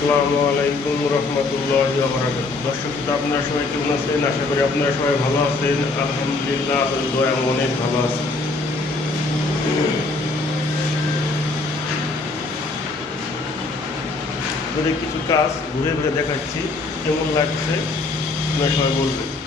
আসসালামু আলাইকুম রহমতুল্লাহ দর্শক, আপনারা সবাই কেমন আছেন? আশা করি আপনারা সবাই ভালো আছেন। আলহামদুলিল্লাহ আমি অনেক ভালো আছি। কিছু কাজ, ঘুরে ঘুরে দেখাচ্ছি। কেমন লাগছে? আপনারা সবাই বলবেন।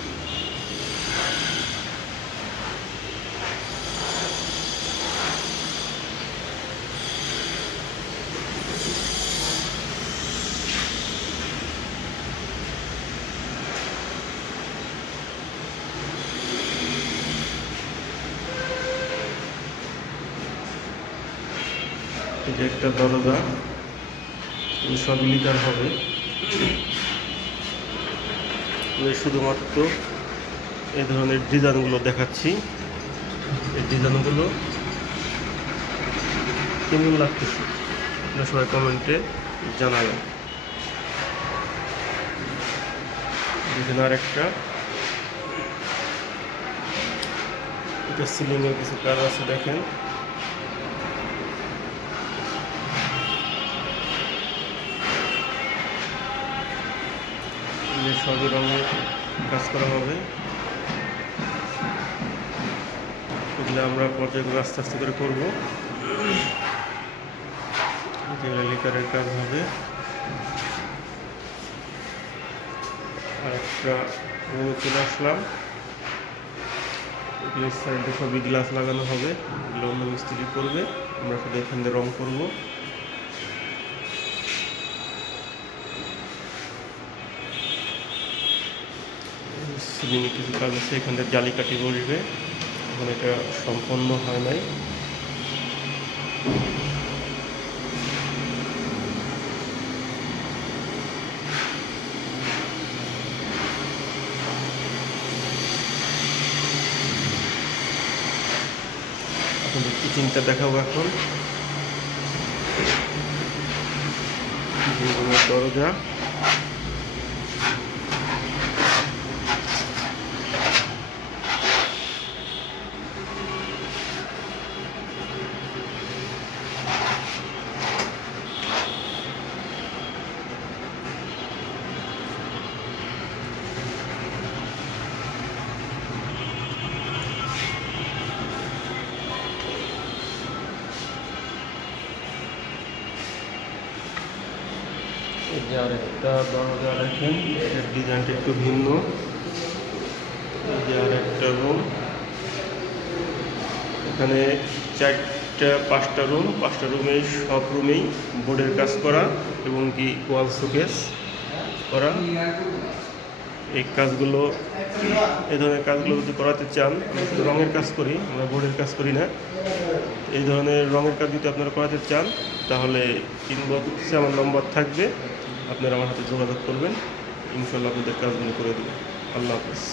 যে একটা দরজা সব লিটার হবে। শুধুমাত্র এই ধরনের ডিজাইনগুলো দেখাচ্ছি। এই ডিজাইনগুলো কেমন লাগতেছে? আপনারা সবাই কমেন্টে জানাবেন। এখানে আর একটা। এটা সিলিংয়ে কিছু কাজ আছে, দেখেন। যে সবই রঙে কাজ করা হবে। এগুলো আমরা পর্যায়ক্রমে আস্তে আস্তে করে করব। লিকারের কাজ হবে। আর একটা চলে আসলাম। সাইডে সবই গ্লাস লাগানো হবে। এগুলো অন্য মিস্ত্রি করবে। আমরা শুধু এখান দিয়ে রং করব। সিলিংয়ে কিছু কাজ আছে, এখান থেকে জালি কাটি বসবে। এখন এটা সম্পন্ন হয় নাই। আপনাদের কিচেনটা দেখাবো এখন? দরজা। এই যে আরেকটা দরজা দেখেন এর ডিজাইনটা একটু ভিন্ন। এই যে আরেকটা রুম এখানে চারটা, পাঁচটা রুম পাঁচটা রুমে সব রুমেই বোর্ডের কাজ করা এবং কি ওয়াল শোকেস করা। এই কাজগুলো, এই ধরনের কাজগুলো যদি করাতে চান আমি শুধু রঙের কাজ করি, আমরা বোর্ডের কাজ করি না। এই ধরনের রঙের কাজ যদি আপনারা করাতে চান, তাহলে ইনবক্সে আমার নম্বর থাকবে। আপনারা আমার হাতে যোগাযোগ করবেন। ইনশাল্লাহ আপনাদের কাজগুলো করে দেবেন আল্লাহ হাফিজ।